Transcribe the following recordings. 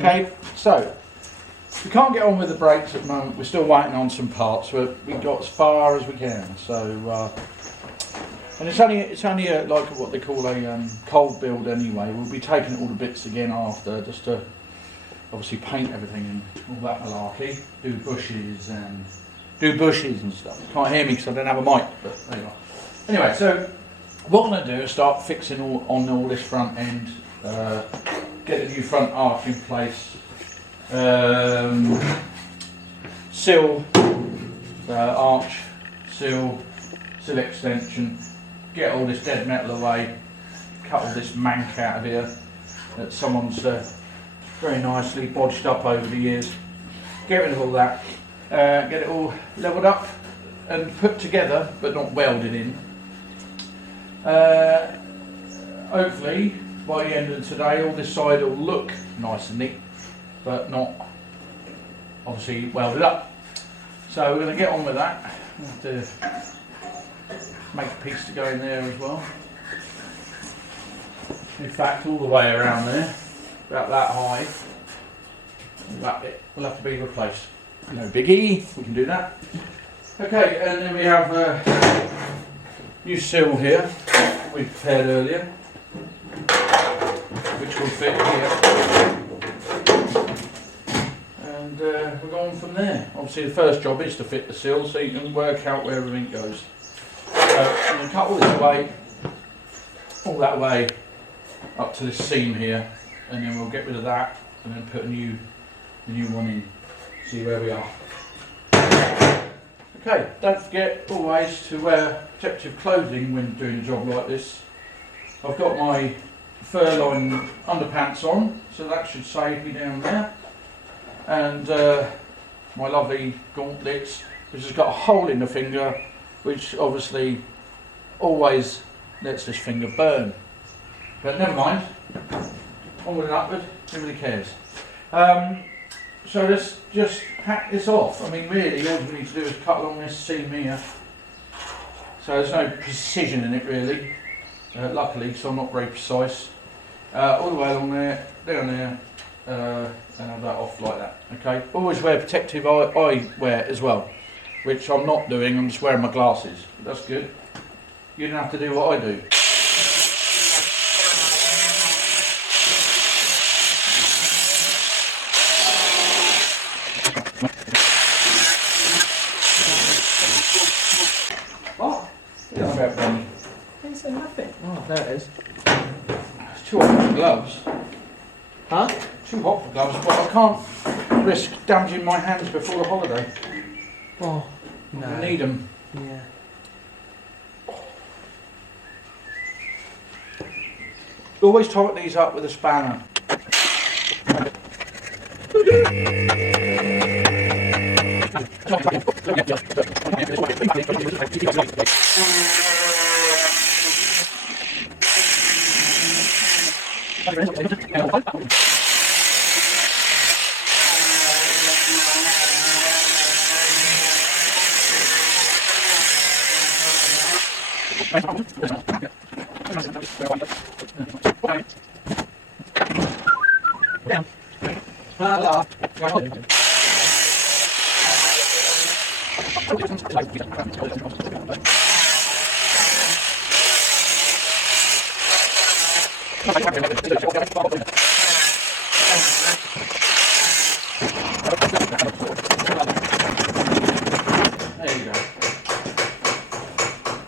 Okay, so we can't get on with the brakes at the moment. We're still waiting on some parts. We got as far as we can. So, and it's only like what they call a cold build anyway. We'll be taking all the bits again after, just to obviously paint everything and all that malarkey. Do bushes and stuff. You can't hear me because I don't have a mic, but there you are. Anyway, so what I'm going to do is start fixing on all this front end. Get the new front arch in place. Sill arch, sill extension. Get all this dead metal away. Cut all this mank out of here that someone's very nicely bodged up over the years. Get rid of all that. Get it all levelled up and put together, but not welded in. Hopefully by the end of today all this side will look nice and neat, but not obviously welded up. So we're going to get on with that. We'll have to make a piece to go in there as well. In fact, all the way around there, about that high, that bit will have to be replaced. No biggie, we can do that. Okay, and then we have a new sill here we prepared earlier, which will fit here. And we're going from there. Obviously the first job is to fit the sill so you can work out where everything goes. So I'm going to cut all this away, all that way up to this seam here, and then we'll get rid of that and then put a new one in. See where we are. Okay, don't forget always to wear protective clothing when doing a job like this. I've got my fur-lined underpants on, so that should save me down there. And my lovely gauntlets, which has got a hole in the finger, which obviously always lets this finger burn. But never mind, onward and upward, nobody cares. So let's just hack this off. I mean, really, all we need to do is cut along this seam here. So there's no precision in it, really. Luckily, so I'm not very precise. All the way along there, down there, and have that off like that. Okay. Always wear protective eyewear as well, which I'm not doing. I'm just wearing my glasses. But that's good. You don't have to do what I do. Oh, there it is. It's too hot for gloves. Huh? Too hot for gloves, but I can't risk damaging my hands before the holiday. Oh, no. I need them. Yeah. Always tighten these up with a spanner.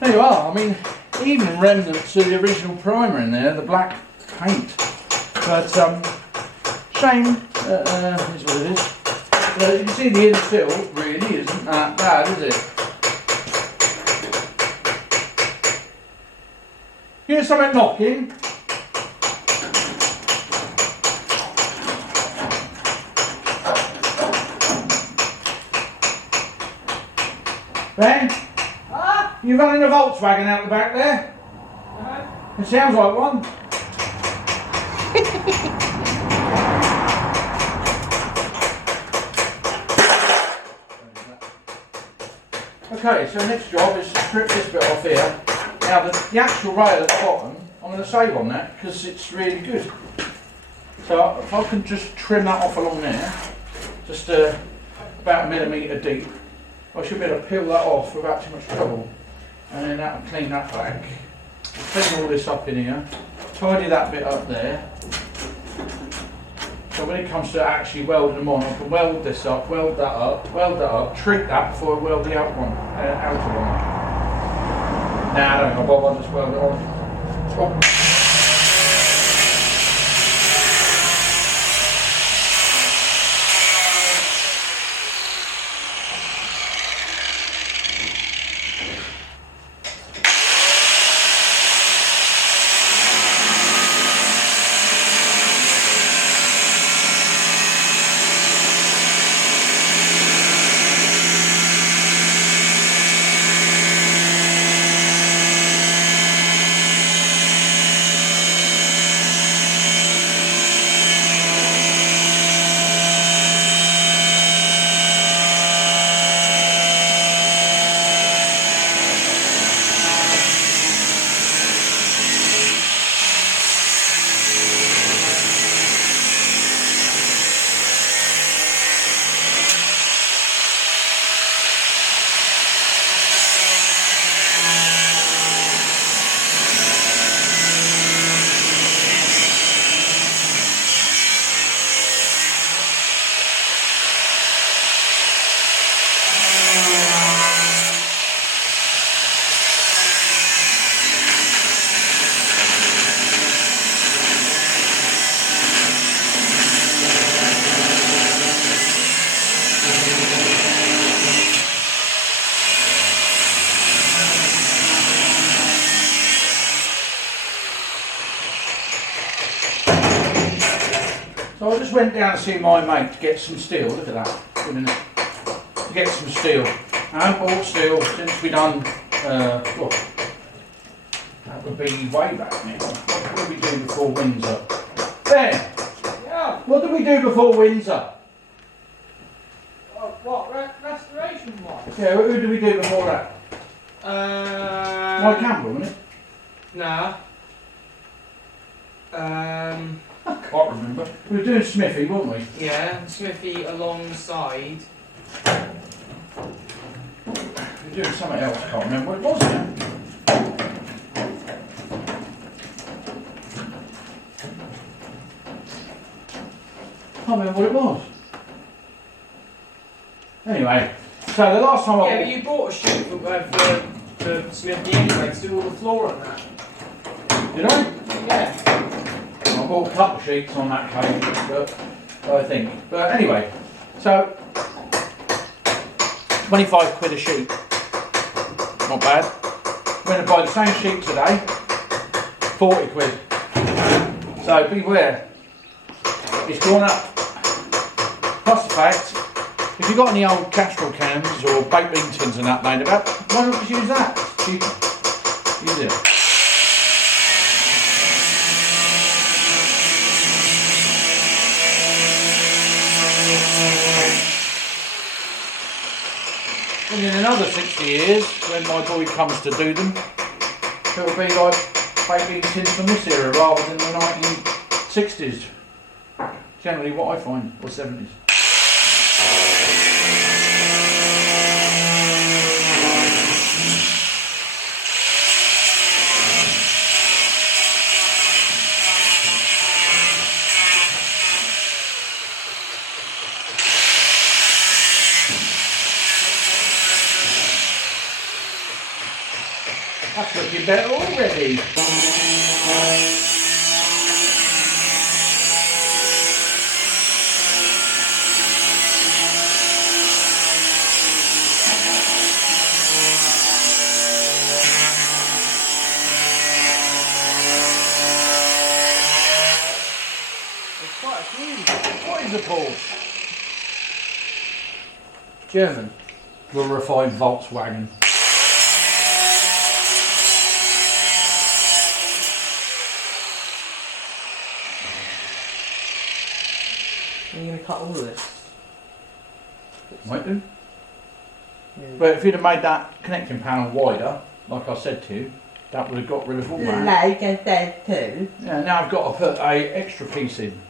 There you are. I mean, even remnants of the original primer in there, the black paint. But shame, is what it is. You can see the infill really isn't that bad, is it? Here's something knocking. Ben? Huh? You running a Volkswagen out the back there? It sounds like one. Okay, so next job is to strip this bit off here. Now the actual rail at the bottom, I'm going to save on that because it's really good. So if I can just trim that off along there, just about 1mm deep, I should be able to peel that off without too much trouble. And then that'll clean that back. Clean all this up in here, tidy that bit up there. So when it comes to actually welding them on, I can weld this up, weld that up, treat that before I weld the outer one. Nah, I don't know, I'll just weld it on. Oh. So I just went down to see my mate to get some steel. Look at that. Good, isn't it? To get some steel. I haven't bought steel since we done, well, that would be way back now. What did we do before Windsor? Ben! Yeah. What did we do before Windsor? What? Restoration what? Yeah, who did we do before that? Mike Campbell, wasn't it? Nah. I can't remember. We were doing Smithy, weren't we? Yeah, Smithy alongside. We were doing something else, I can't remember what it was now. I can't remember what it was. Anyway, so the last time Yeah, but you bought a sheet for Smithy anyway to do all the floor on that. Did I? Yeah. I bought a couple of sheets on that occasion, but I think. But anyway, so 25 quid a sheet. Not bad. I'm going to buy the same sheet today, 40 quid. So beware. It's gone up. Plus the fact, if you've got any old Castrol cans or baked bean tins and that laying about, why not just use that? It's cheaper. Use it. And in another 60 years, when my boy comes to do them, it'll be like baked bean tins from this era rather than the 1960s. Generally what I find, or 70s. That's looking better already. It's quite a few. What is a Porsche? German. Glorified Volkswagen. Are you going to cut all of this? Might do. Yeah. But if you'd have made that connecting panel wider, like I said to you, that would have got rid of all that. Like I said too. Yeah, now I've got to put a extra piece in.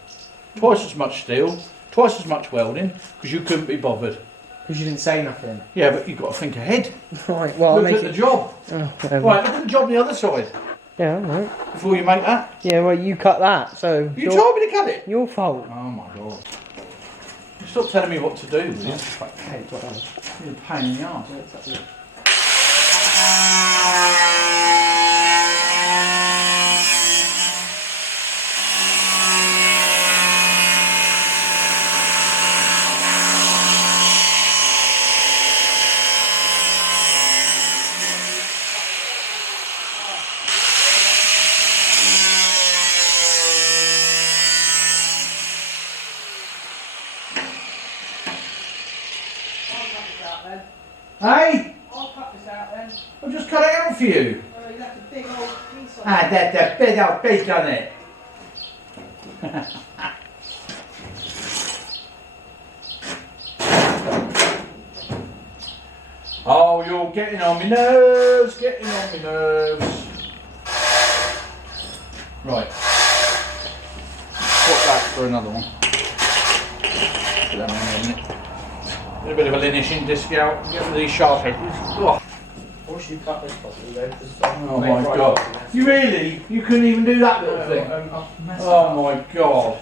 twice as much steel, twice as much welding, because you couldn't be bothered. Because you didn't say nothing. Yeah, but you've got to think ahead. Right, well, Look at the job. Oh, whatever. Right, look at the job on the other side Yeah, alright. before you make that. Yeah, well, you cut that, so... You told me to cut it. Your fault. Oh my god. You stop telling me what to do, will you? Hey, what else? You're a pain in the arse. Hey? I'll cut this out then. I'll just cut it out for you. You left a big old piece on Ah, that's a big old piece on it. Oh, you're getting on me nerves, getting on me nerves. Right. Swap that for another one. Put that on in a minute. A bit of a linishing disc out. Get rid of these sharp edges. Oh. Or should you cut this properly though? Oh my god. You really? You couldn't even do that little thing? Oh my god.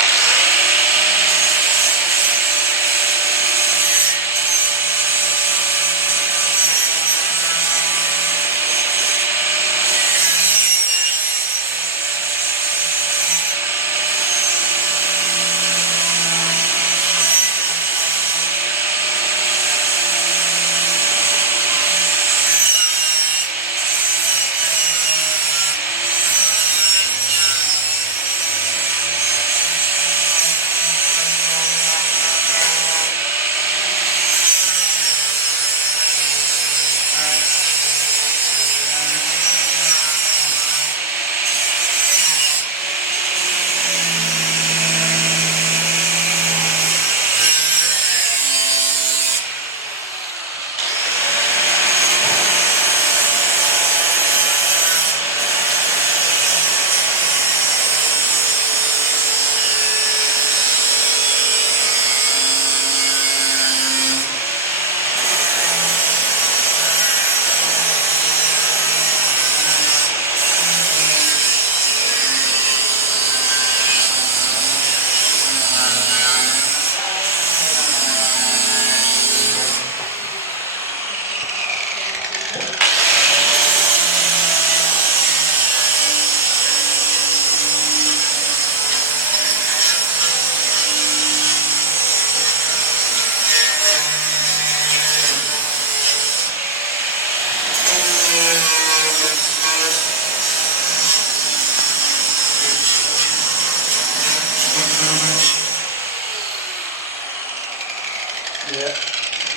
Yeah,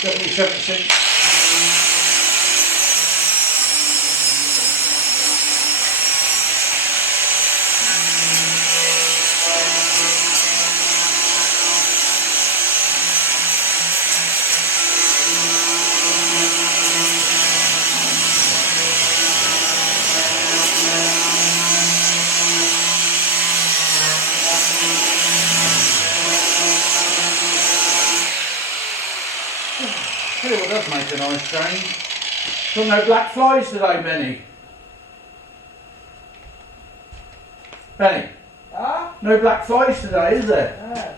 77%. Tell you what does make a nice train. Got no black flies today, Benny. Benny, Ah? no black flies today, is there? Ah.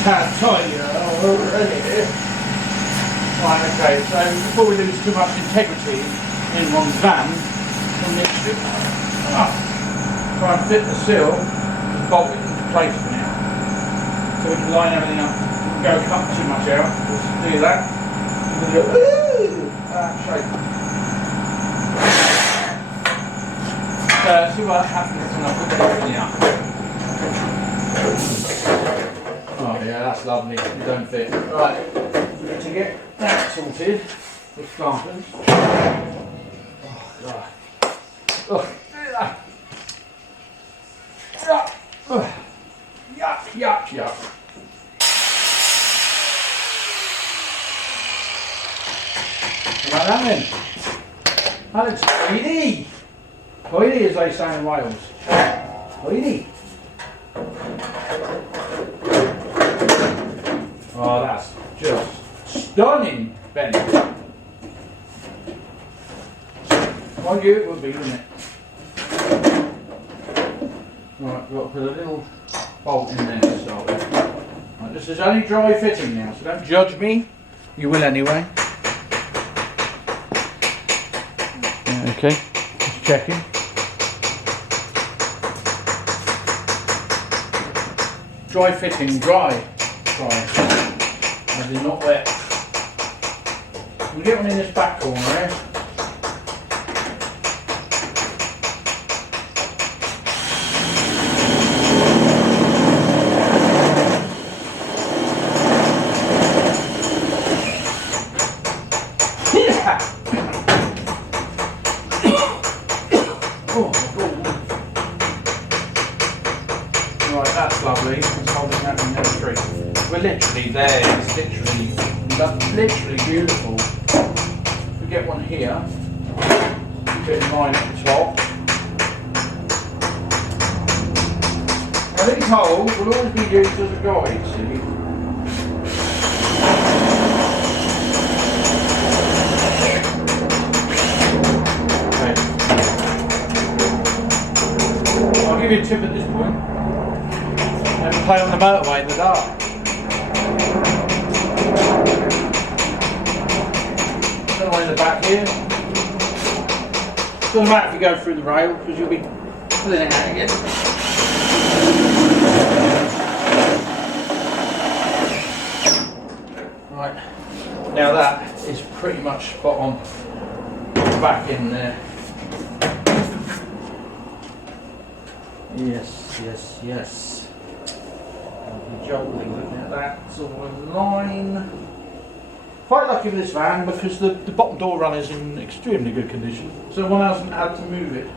Can't tell you already. Right, okay, so before we lose too much integrity in one's van, we'll need to try and fit the sill and bolt it into place for now. So we can line everything up. We don't go cut too much out. We'll just do that. And then go, ooh, that shape. So see what happens when I put everything up. Oh yeah, that's lovely. You don't fit. Right, to get that sorted with clampers. Oh god. Oh. Yuck, yuck, yuck. Right that then. That looks tidy. Tidy as they say in Wales. Tidy. Oh, that's just stunning, Ben. Mind you, it would be, wouldn't it? Right, we've got to put a little bolt in there to start with. Right, this is only dry fitting now, so don't judge me. You will anyway. Yeah, okay, just checking. Dry fitting, dry. As in not wet. We'll get one in this back corner here. Right, that's lovely. It's holding that in there tree. We're literally there. It's literally beautiful. We get one here. Keep it in line at the top. Now these holes will always be used as a guide, see? Okay. I'll give you a tip at this point. Never play on the motorway in the dark. Another one in the back here. Doesn't matter if you go through the rail because you'll be pulling it out again. Right, now that is pretty much spot on. Back in there. Yes. Jolly looking at that, it's all in line. Quite lucky with this van because the bottom door run is in extremely good condition, so one hasn't had to move it.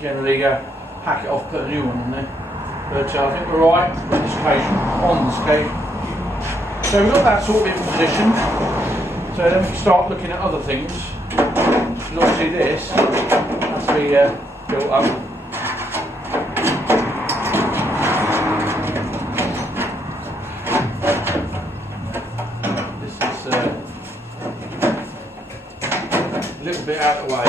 Generally hack it off, put a new one on there. But I think we're right on this occasion. So we've got that sort of in position. So then we can start looking at other things. Because obviously this has to be built up. A little bit out of the way.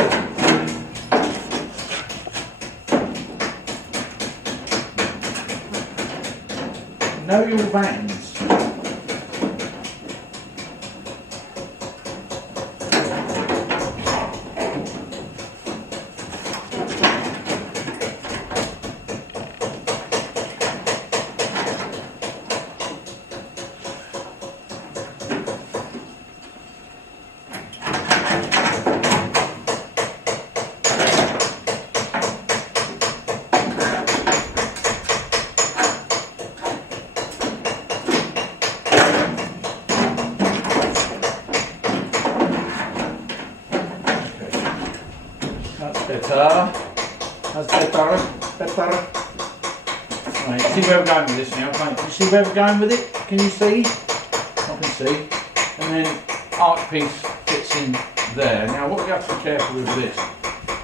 Know your vans. That's better. Right, see where we're going with this now, can't you? See where we're going with it? Can you see? I can see. And then arch piece fits in there. Now what we have to be careful with this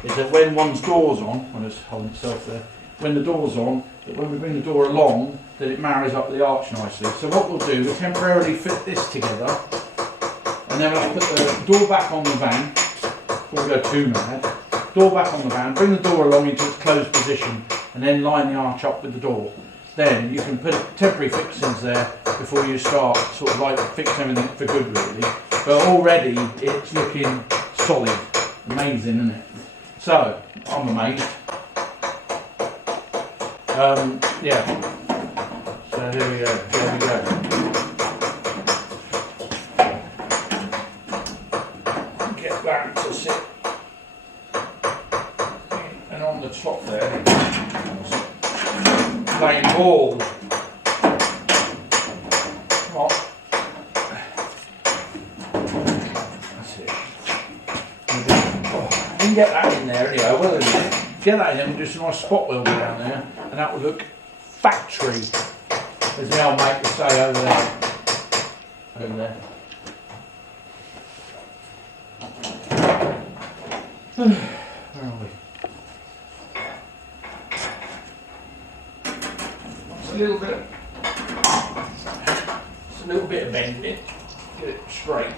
is that when one's door's on, I'll just hold itself there, when the door's on, that when we bring the door along, that it marries up the arch nicely. So what we'll do, we'll temporarily fit this together, and then we'll put the door back on the van, before we go too mad. Door back on the van, bring the door along into its closed position and then line the arch up with the door. then you can put temporary fixings there before you start sort of like fixing everything for good really. But already it's looking solid. Amazing, isn't it? So, I'm amazed. Yeah. So there we go. There we go. Get that to sit. And on the top there, plain ball. What? That's it. Oh, I didn't get that in there anyway. Well, get that in there and do some nice spot welding down there, and that would look factory, as the old mate would say over there. Over there. Where are we? It's a little bit. It's a little bit of bending. Get it straight.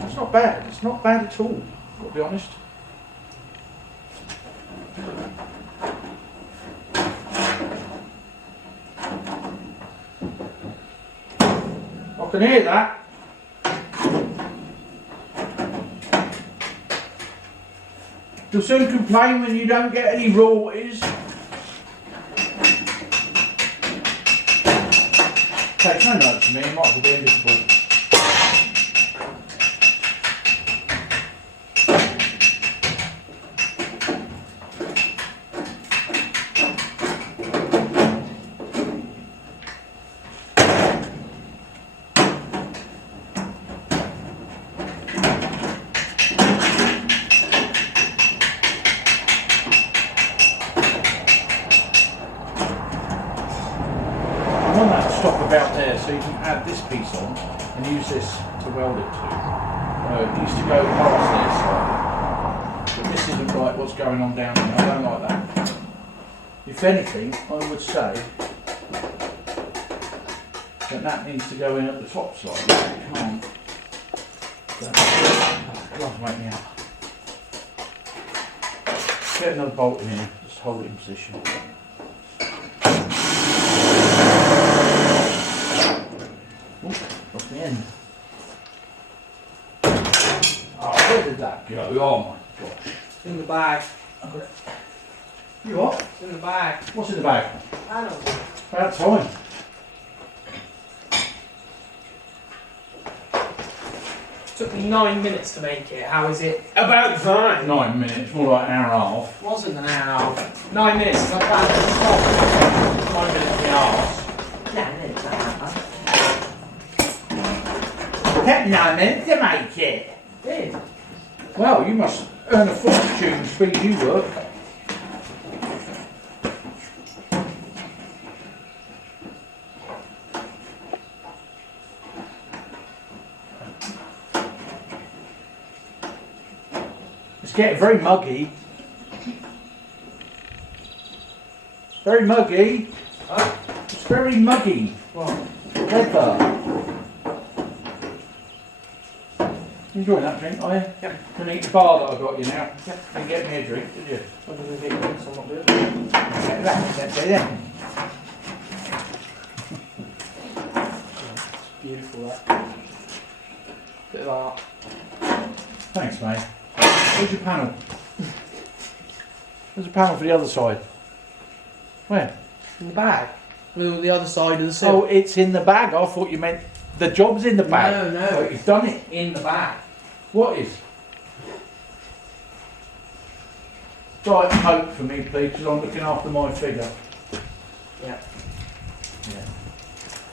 It's not bad. It's not bad at all. I've got to be honest. I can hear that. You'll soon complain when you don't get any royalties. Takes no note to me, it might as well be invisible. Stop about there, so you can add this piece on and use this to weld it to. It needs to go past there slightly, but this isn't right what's going on down here. I don't like that. If anything, I would say that needs to go in at the top side. It can't. God, wake me up. Get another bolt in here, just hold it in position. Off the end. Oh, where did that go? Oh my gosh. It's in the bag. I've got it. You what? It's in the bag. What's in the bag? I don't know. About time. Took me 9 minutes to make it. How is it? About fine. 9 minutes, more like an hour and a half. Wasn't an hour and a half. 9 minutes. I found it top. 9 minutes and a half. Yeah, minutes, Kept 9 minutes to make it. Did. Well, you must earn a fortune the speed you work. It's getting very muggy. Very muggy. Huh? It's very muggy. What? Leather. Enjoying that drink, are you? Yep. Gonna eat the bar that I got you now. Yep. Didn't get me a drink, did you? I'm going to get you this. I'm not doing it. Okay, that's it then. It's beautiful, that. Bit of art. Thanks, mate. Where's your panel? There's a panel for the other side. Where? In the bag. With the other side of the Oh, sill. it's in the bag. I thought you meant the job's in the bag. No, no. Oh, you've done it. In the bag. What is? Diet Coke for me, please, because I'm looking after my figure. Yeah. Yeah.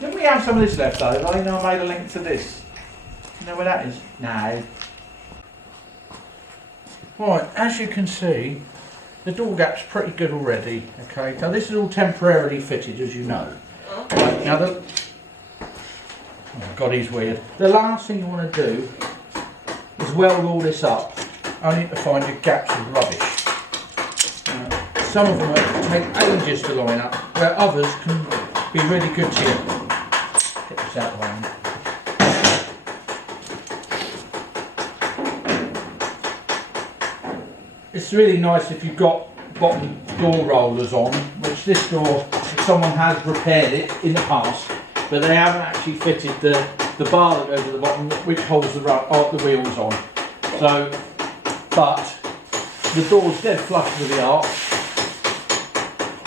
Didn't we have some of this left over? You know, I made a link to this. You know where that is? No. Right, as you can see, the door gap's pretty good already. Okay, so this is all temporarily fitted, as you know. Right, now the... Oh God, he's weird. The last thing you want to do is weld all this up, only to find your gaps of rubbish. Some of them take ages to line up, where others can be really good to you. Get this out of the way. it's really nice if you've got bottom door rollers on, which this door, if someone has repaired it in the past, but they haven't actually fitted the bar that goes at the bottom, which holds the wheels on. So, but the door's dead flush with the arch.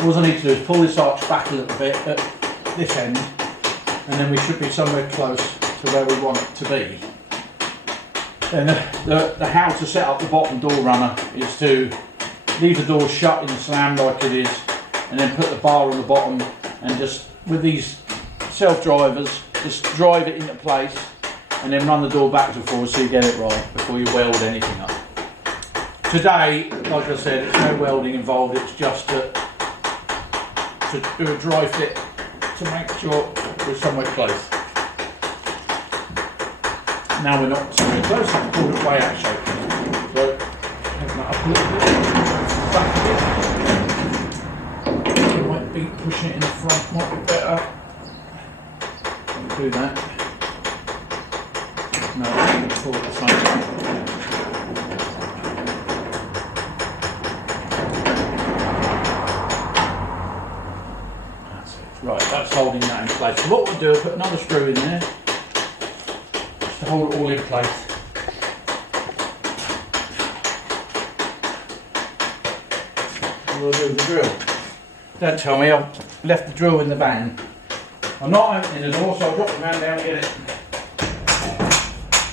All I need to do is pull this arch back a little bit at this end, and then we should be somewhere close to where we want it to be. Then the how to set up the bottom door runner is to leave the door shut in the slam like it is, and then put the bar on the bottom, and just with these self-drivers, just drive it into place, and then run the door backwards and forwards so you get it right before you weld anything up. Today, like I said, it's no welding involved, it's just to do a dry fit to make sure we're somewhere close. Now we're not somewhere close, I've pulled it way out shape. So, open that up a little bit, back a bit. You might be pushing it in the front, might be better. Don't do that. No, I'm going to pull it the same way. Right, that's holding that in place. So what we'll do is put another screw in there, just to hold it all in place. What will I do with the drill? Don't tell me, I've left the drill in the van. I'm not opening the door, so I'll drop the van down and get it.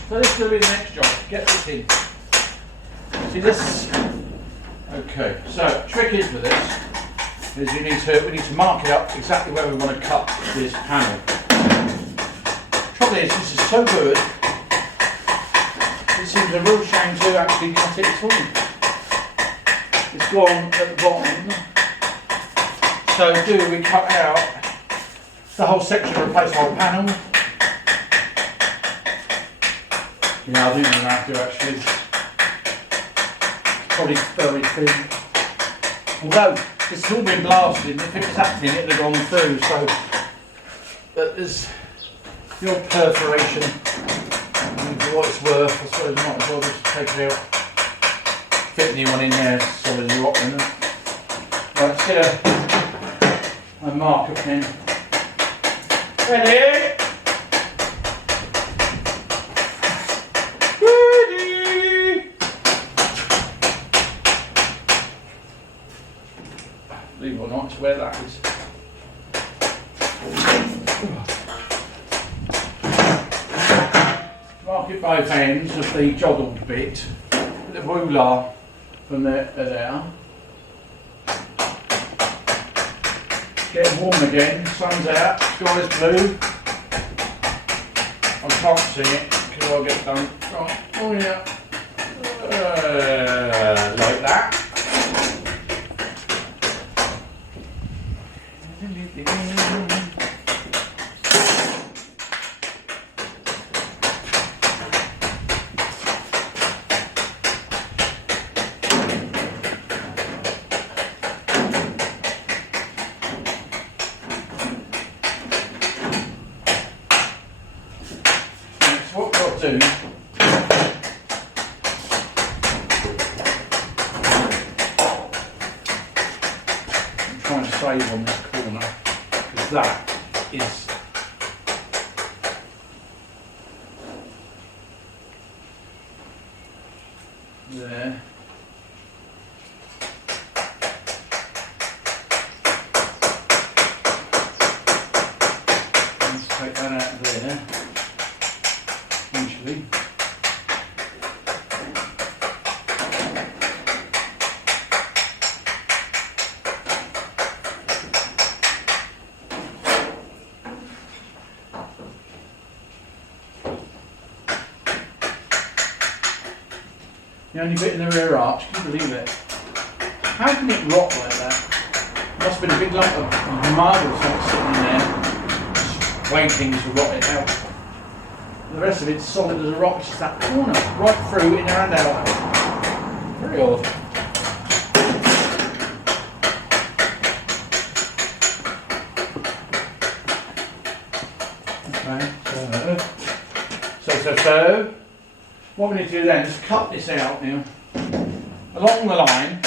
So this is going to be the next job, get this in. See this? Okay, so trick is with this, is we need to mark it up exactly where we want to cut this panel. Trouble is, this is so good, it seems a real shame to actually cut it at all. It's gone at the bottom, so we cut out the whole section, replace the whole panel. Yeah, I think I'm going to have to actually, probably very thin. Although, it's all been blasted, if it was acting it would have gone through, so there's the odd perforation, and for what it's worth, I suppose I might as well just take it out, fit a new one in there, solid and rock in it. Right, let's get a marker pen. Ready? Believe it or not, it's where that is. Mark it both ends of the joggled bit, the ruler from there to there. Getting warm again, sun's out, sky is blue. I can't see it because I'll get done. Right, oh yeah. Like that. What we've got to do, I'm trying to save on this corner, because that is there. Let's take that out of there. Eventually. The only bit in the rear arch, can you believe it? How can it rot like that? Must have been a big lump of marble or something sitting in there, just waiting to rot it out. The rest of it's solid as a rock, it's just that corner, right through, in and out. Very odd. Okay, so. What we need to do then is cut this out now. along the line,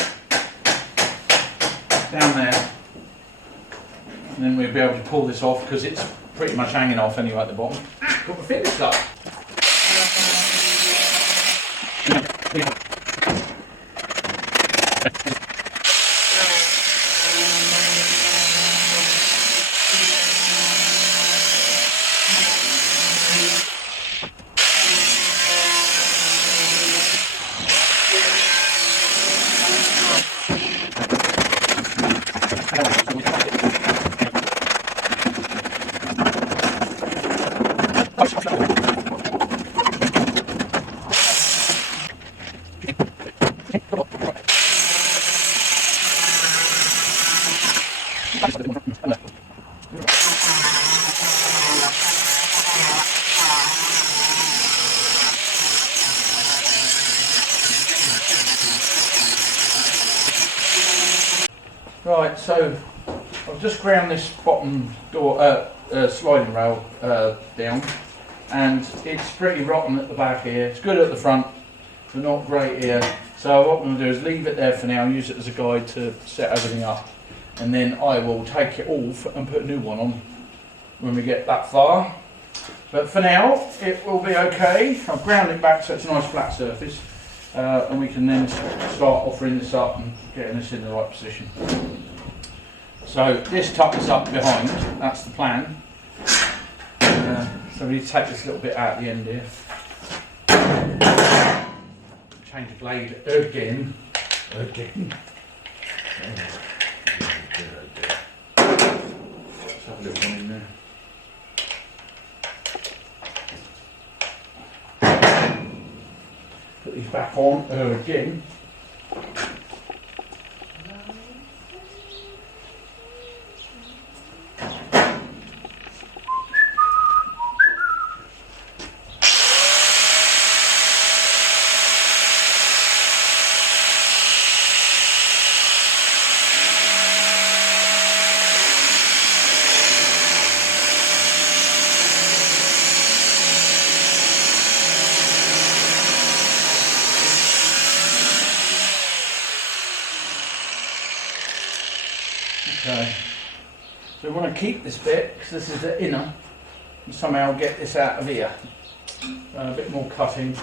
down there, and then we'll be able to pull this off because it's pretty much hanging off anyway at the bottom. Got my fingers stuck. Right, so I've just ground this bottom door sliding rail down, and it's pretty rotten at the back here. It's good at the front, but not great here. So what I'm going to do is leave it there for now, use it as a guide to set everything up, and then I will take it off and put a new one on when we get that far. But for now, it will be okay. I've ground it back so it's a nice flat surface, and we can then start offering this up and getting this in the right position. So this tucks up behind, that's the plan. So we need to take this little bit out at the end here. Change the blade again. Let's have a little one in there. Put these back on again. Okay, so we want to keep this bit because this is the inner, and somehow get this out of here. A bit more cutting.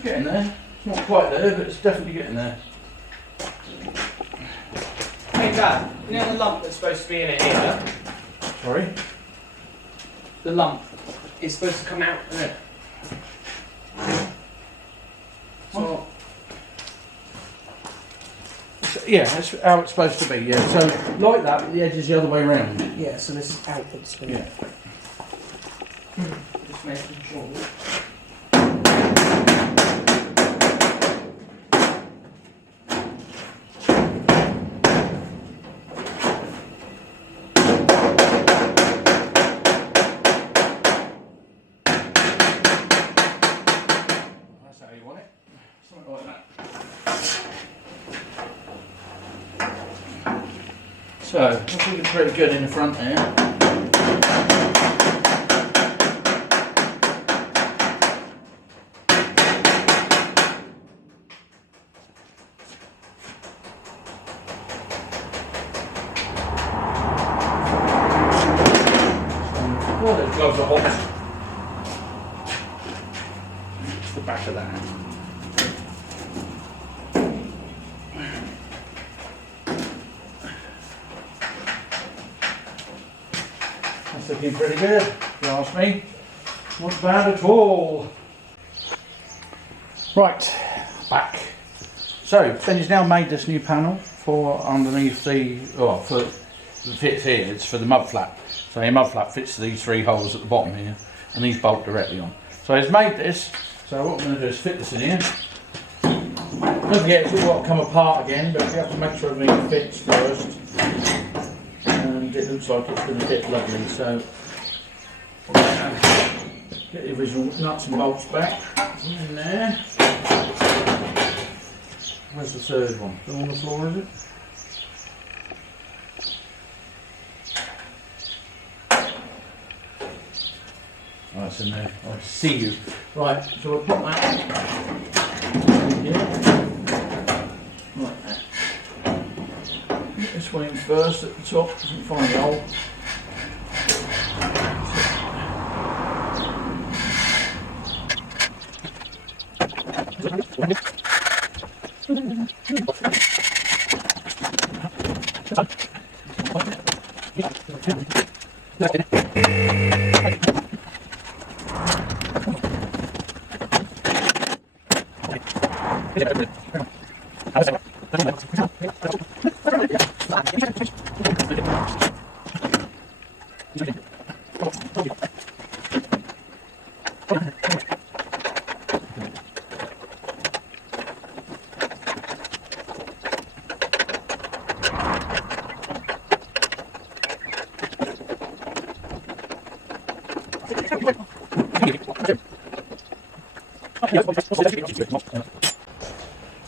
It's getting there. It's not quite there, but it's definitely getting there. Hey Dad, you know the lump that's supposed to be in it here? Sorry? The lump is supposed to come out, isn't it? So, yeah, that's how it's supposed to be, yeah. So, like that, but the edge is the other way around. yeah, so this is outwards. Yeah. Just making sure. That's how you want it. Something like that. So, I think it's pretty good in the front there. Oh, those gloves are hot. It's the back of that. That's looking pretty good, if you ask me. Not bad at all. Right, back. So, Benny's now made this new panel for underneath the, for the fit here, it's for the mud flap. So your mud flap fits these three holes at the bottom here, and these bolt directly on. So he's made this, so what we're going to do is fit this in here. Don't forget, it's all got to come apart again, but we have to make sure everything fits first. And it looks like it's going to fit lovely, so get the original nuts and bolts back in there. Where's the third one? Still on the floor, is it? Oh, it's in there. I see you. Right, so we'll put that in here. Like that. Get this one in first at the top, doesn't find the hole.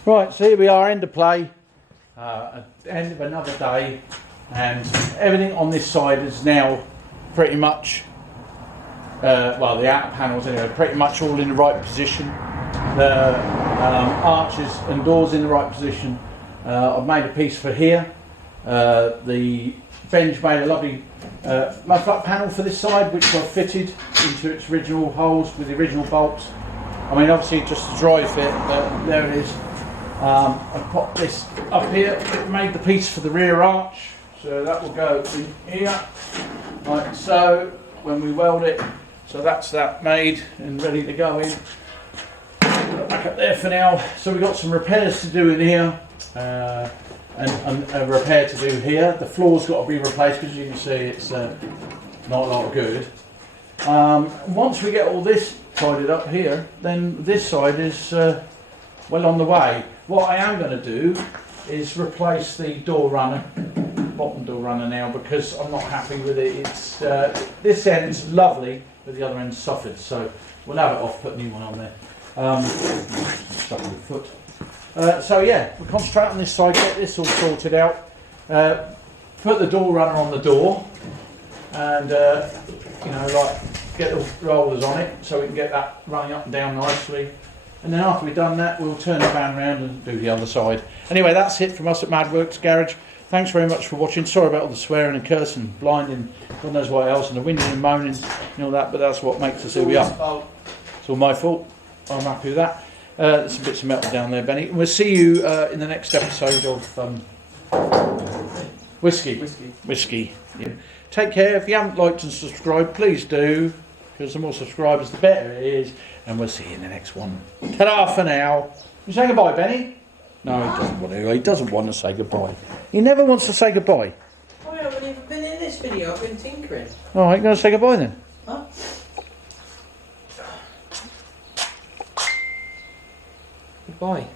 Right, so here we are, end of play, end of another day, and everything on this side is now pretty much, well, the outer panels anyway, pretty much all in the right position. The arches and doors in the right position. I've made a piece for here. The bench made a lovely mud flap panel for this side, which I've fitted into its original holes with the original bolts. I mean, obviously just a dry fit, but there it is. I've put this up here, made the piece for the rear arch, so that will go in here, like so, when we weld it. So that's that made and ready to go in. Put it back up there for now. So we've got some repairs to do in here, and a repair to do here. The floor's got to be replaced because you can see it's not a lot of good. Once we get all this tidied up here, then this side is well on the way. What I am going to do is replace the door runner, bottom door runner now, because I'm not happy with it. It's this end's lovely, but the other end's suffered, so we'll have it off, put a new one on there. Stuck with the foot. So yeah, we'll concentrate on this side, get this all sorted out, put the door runner on the door, and you know, like get the rollers on it so we can get that running up and down nicely. And then after we've done that, we'll turn the van around and do the other side. Anyway, that's it from us at Madworks Garage. Thanks very much for watching. Sorry about all the swearing and cursing, blinding, God knows what else, and the whinging and moaning and all that, but that's what makes us who we are. It's all my fault. I'm happy with that. There's some bits of metal down there, Benny. We'll see you in the next episode of Whiskey. Yeah. Take care. If you haven't liked and subscribed, please do, because the more subscribers, the better it is. And we'll see you in the next one. Ta-da for now. You say goodbye, Benny? No, he doesn't want to. He doesn't want to say goodbye. He never wants to say goodbye. I haven't even been in this video. I've been tinkering. All right, you going to say goodbye then? Huh? Goodbye.